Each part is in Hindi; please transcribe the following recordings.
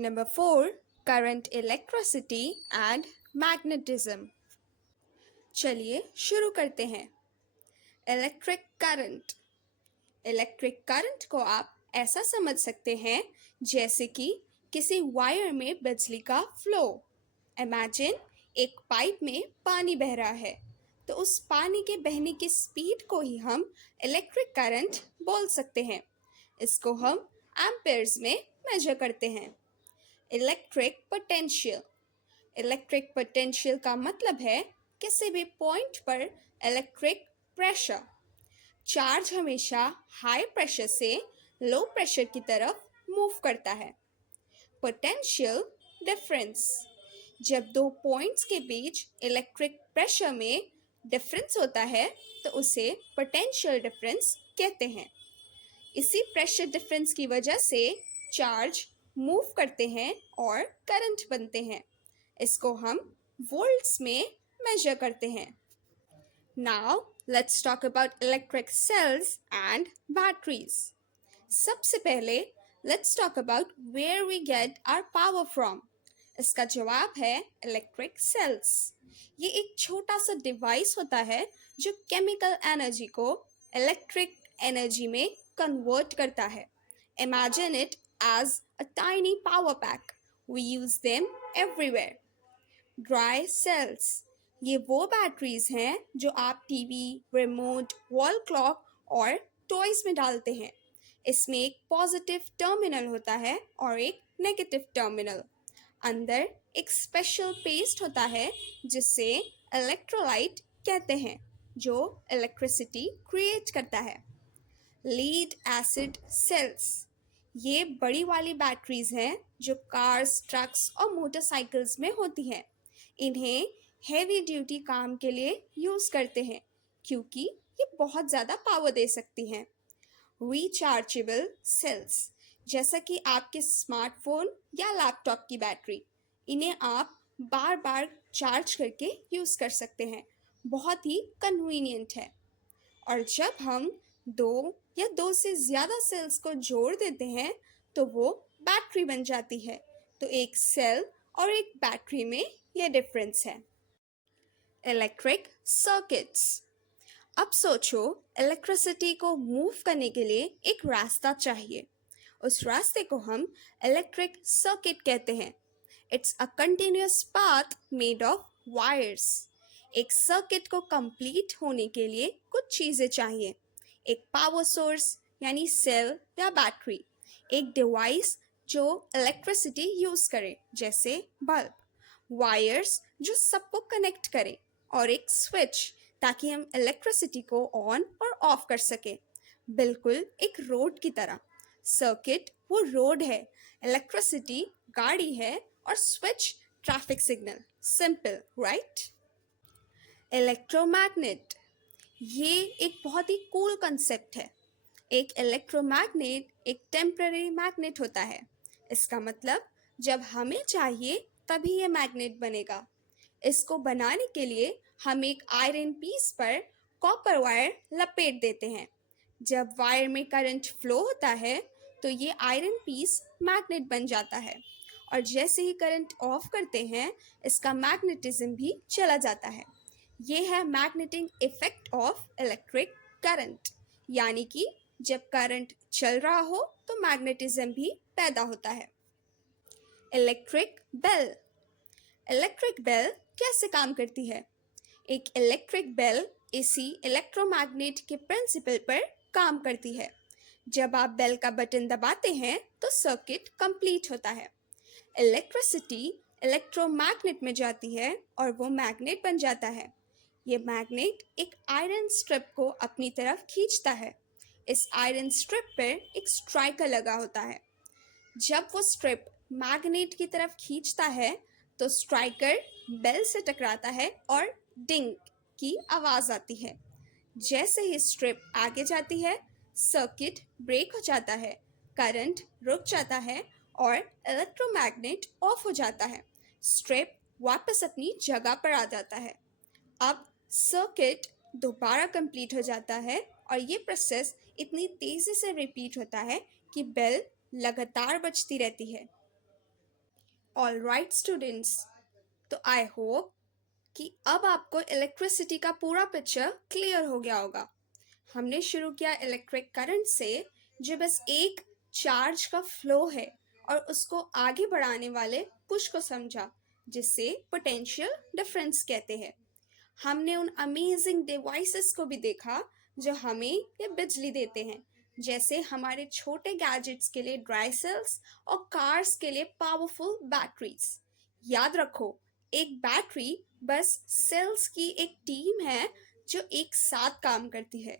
Number 4, current, electricity and magnetism. चलिए शुरू करते हैं। Electric current. इलेक्ट्रिक करंट को आप ऐसा समझ सकते हैं जैसे कि किसी वायर में बिजली का फ्लो। इमेजिन एक पाइप में पानी बह रहा है, तो उस पानी के बहने की स्पीड को ही हम इलेक्ट्रिक करंट बोल सकते हैं। इसको हम एम्पेयर्स में मेजर करते हैं। Electric potential. इलेक्ट्रिक पोटेंशियल का मतलब है किसी भी पॉइंट पर इलेक्ट्रिक प्रेशर। चार्ज हमेशा हाई प्रेशर से लो प्रेशर की तरफ मूव करता है। Potential difference. जब दो पॉइंट्स के बीच इलेक्ट्रिक प्रेशर में डिफरेंस होता है तो उसे पोटेंशियल डिफरेंस कहते हैं। इसी प्रेशर डिफरेंस की वजह से चार्ज मूव करते हैं और करंट बनते हैं। इसको हम वोल्ट्स में मेजर करते हैं। Now let's talk about electric cells and batteries. सबसे पहले let's talk about where we get our power from. इसका जवाब है इलेक्ट्रिक सेल्स। ये एक छोटा सा डिवाइस होता है जो केमिकल एनर्जी को इलेक्ट्रिक एनर्जी में कन्वर्ट करता है। Imagine it as a tiny power pack. We use them everywhere. Dry cells. ये वो बैटरीज हैं जो आप टीवी, रिमोट, वॉल क्लॉक और टॉयज में डालते हैं। इसमें एक पॉजिटिव टर्मिनल होता है और एक नेगेटिव टर्मिनल। अंदर एक स्पेशल पेस्ट होता है जिसे इलेक्ट्रोलाइट कहते हैं, जो इलेक्ट्रिसिटी क्रिएट करता है। Lead acid cells. ये बड़ी वाली बैटरीज हैं जो कार्स, ट्रक्स और मोटरसाइकिल्स में होती हैं। इन्हें हैवी ड्यूटी काम के लिए यूज़ करते हैं क्योंकि ये बहुत ज़्यादा पावर दे सकती हैं। रिचार्जेबल सेल्स, जैसा कि आपके स्मार्टफोन या लैपटॉप की बैटरी, इन्हें आप बार बार चार्ज करके यूज़ कर सकते हैं। बहुत ही कन्वीनियंट है। और जब हम दो या दो से ज़्यादा सेल्स को जोड़ देते हैं तो वो बैटरी बन जाती है। तो एक सेल और एक बैटरी में ये डिफरेंस है। Electric circuits. अब सोचो, इलेक्ट्रिसिटी को मूव करने के लिए एक रास्ता चाहिए। उस रास्ते को हम इलेक्ट्रिक सर्किट कहते हैं। It's a continuous path made of wires. एक सर्किट को कंप्लीट होने के लिए कुछ चीज़ें चाहिए। एक पावर सोर्स यानी सेल या बैटरी, एक डिवाइस जो इलेक्ट्रिसिटी यूज़ करे जैसे बल्ब, वायर्स जो सबको कनेक्ट करे, और एक स्विच ताकि हम इलेक्ट्रिसिटी को ऑन और ऑफ कर सके। बिल्कुल एक रोड की तरह। सर्किट वो रोड है, इलेक्ट्रिसिटी गाड़ी है और switch traffic signal. Simple, right? Electromagnet. ये एक बहुत ही कूल कंसेप्ट है। एक इलेक्ट्रोमैग्नेट एक टेम्पररी मैग्नेट होता है। इसका मतलब जब हमें चाहिए तभी ये मैग्नेट बनेगा। इसको बनाने के लिए हम एक आयरन पीस पर कॉपर वायर लपेट देते हैं। जब वायर में करंट फ्लो होता है तो ये आयरन पीस मैग्नेट बन जाता है, और जैसे ही करंट ऑफ करते हैं इसका मैग्नेटिज्म भी चला जाता है। ये है magnetic effect of electric current, यानी कि जब करंट चल रहा हो तो मैग्नेटिज्म भी पैदा होता है। Electric bell. इलेक्ट्रिक बेल कैसे काम करती है? एक इलेक्ट्रिक बेल इसी इलेक्ट्रोमैग्नेट के प्रिंसिपल पर काम करती है। जब आप बेल का बटन दबाते हैं तो सर्किट कंप्लीट होता है। इलेक्ट्रिसिटी इलेक्ट्रोमैग्नेट में जाती है और वो मैग्नेट बन जाता है। ये मैग्नेट एक आयरन स्ट्रिप को अपनी तरफ खींचता है। इस आयरन स्ट्रिप पर एक स्ट्राइकर लगा होता है। जब वो स्ट्रिप मैग्नेट की तरफ खींचता है तो स्ट्राइकर बेल से टकराता है और डिंग की आवाज़ आती है। जैसे ही स्ट्रिप आगे जाती है सर्किट ब्रेक हो जाता है, करंट रुक जाता है और इलेक्ट्रोमैग्नेट ऑफ हो जाता है। स्ट्रिप वापस अपनी जगह पर आ जाता है। अब सर्किट दोबारा कंप्लीट हो जाता है और ये प्रोसेस इतनी तेज़ी से रिपीट होता है कि बेल लगातार बजती रहती है। ऑल राइट स्टूडेंट्स, तो आई होप कि अब आपको इलेक्ट्रिसिटी का पूरा पिक्चर क्लियर हो गया होगा। हमने शुरू किया इलेक्ट्रिक करंट से, जो बस एक चार्ज का फ्लो है, और उसको आगे बढ़ाने वाले पुश को समझा, जिससे पोटेंशियल डिफरेंस कहते हैं। हमने उन अमेजिंग डिवाइसेस को भी देखा जो हमें ये बिजली देते हैं, जैसे हमारे छोटे गैजेट्स के लिए ड्राई सेल्स और कार्स के लिए पावरफुल बैटरीज। याद रखो, एक बैटरी बस सेल्स की एक टीम है जो एक साथ काम करती है।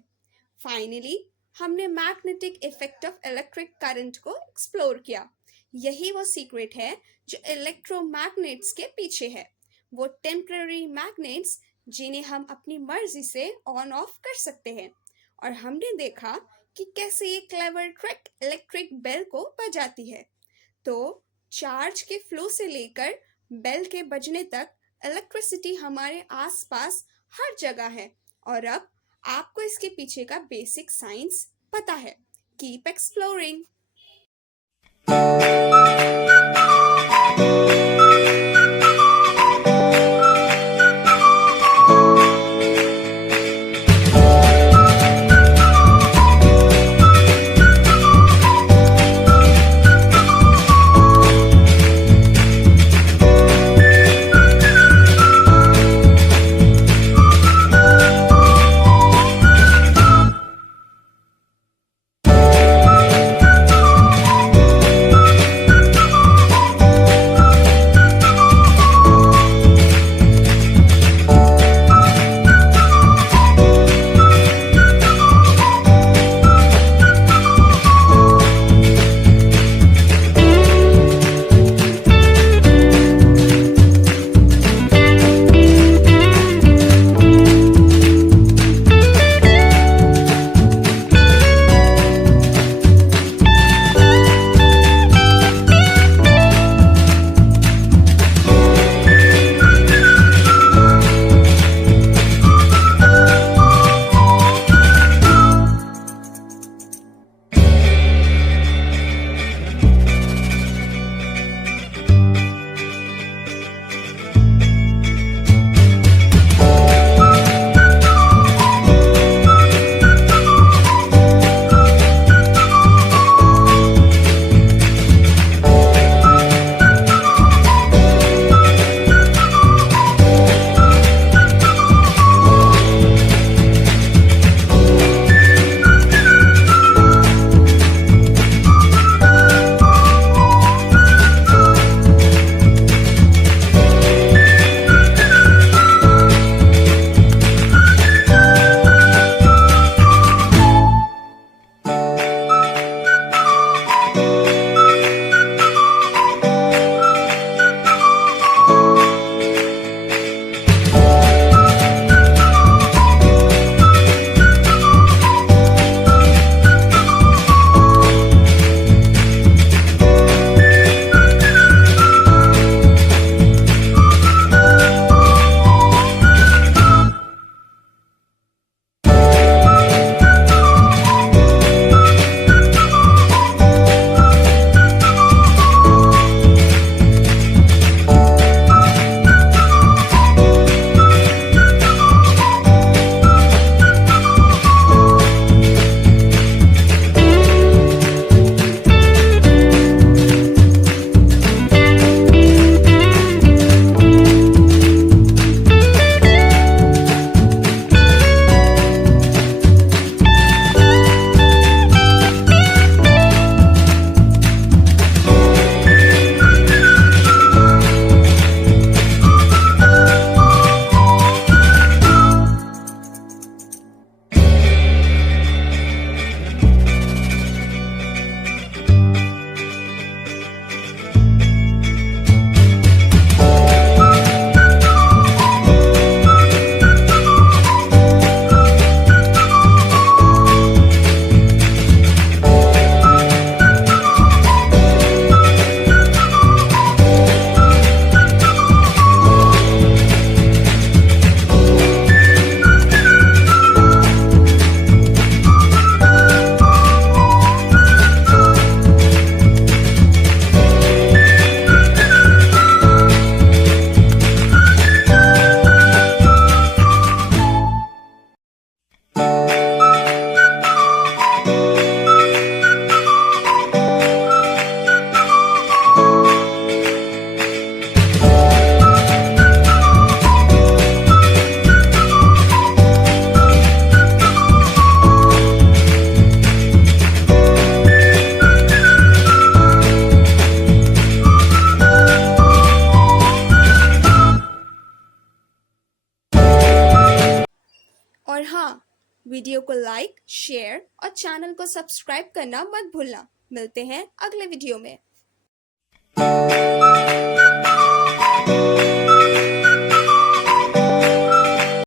फाइनली हमने magnetic effect of electric current को एक्सप्लोर किया। यही वो सीक्रेट है जो इलेक्ट्रोमैग्नेट्स के पीछे है, वो टेम्पररी मैग्नेट्स जिन्हें हम अपनी मर्जी से ऑन ऑफ कर सकते हैं। और हमने देखा कि कैसे ये क्लेवर ट्रिक इलेक्ट्रिक बेल को बजाती है। तो चार्ज के फ्लो से लेकर बेल के बजने तक इलेक्ट्रिसिटी हमारे आसपास हर जगह है, और अब आपको इसके पीछे का बेसिक साइंस पता है। Keep exploring. और हाँ, वीडियो को लाइक, शेयर और चैनल को सब्सक्राइब करना मत भूलना। मिलते हैं अगले वीडियो में।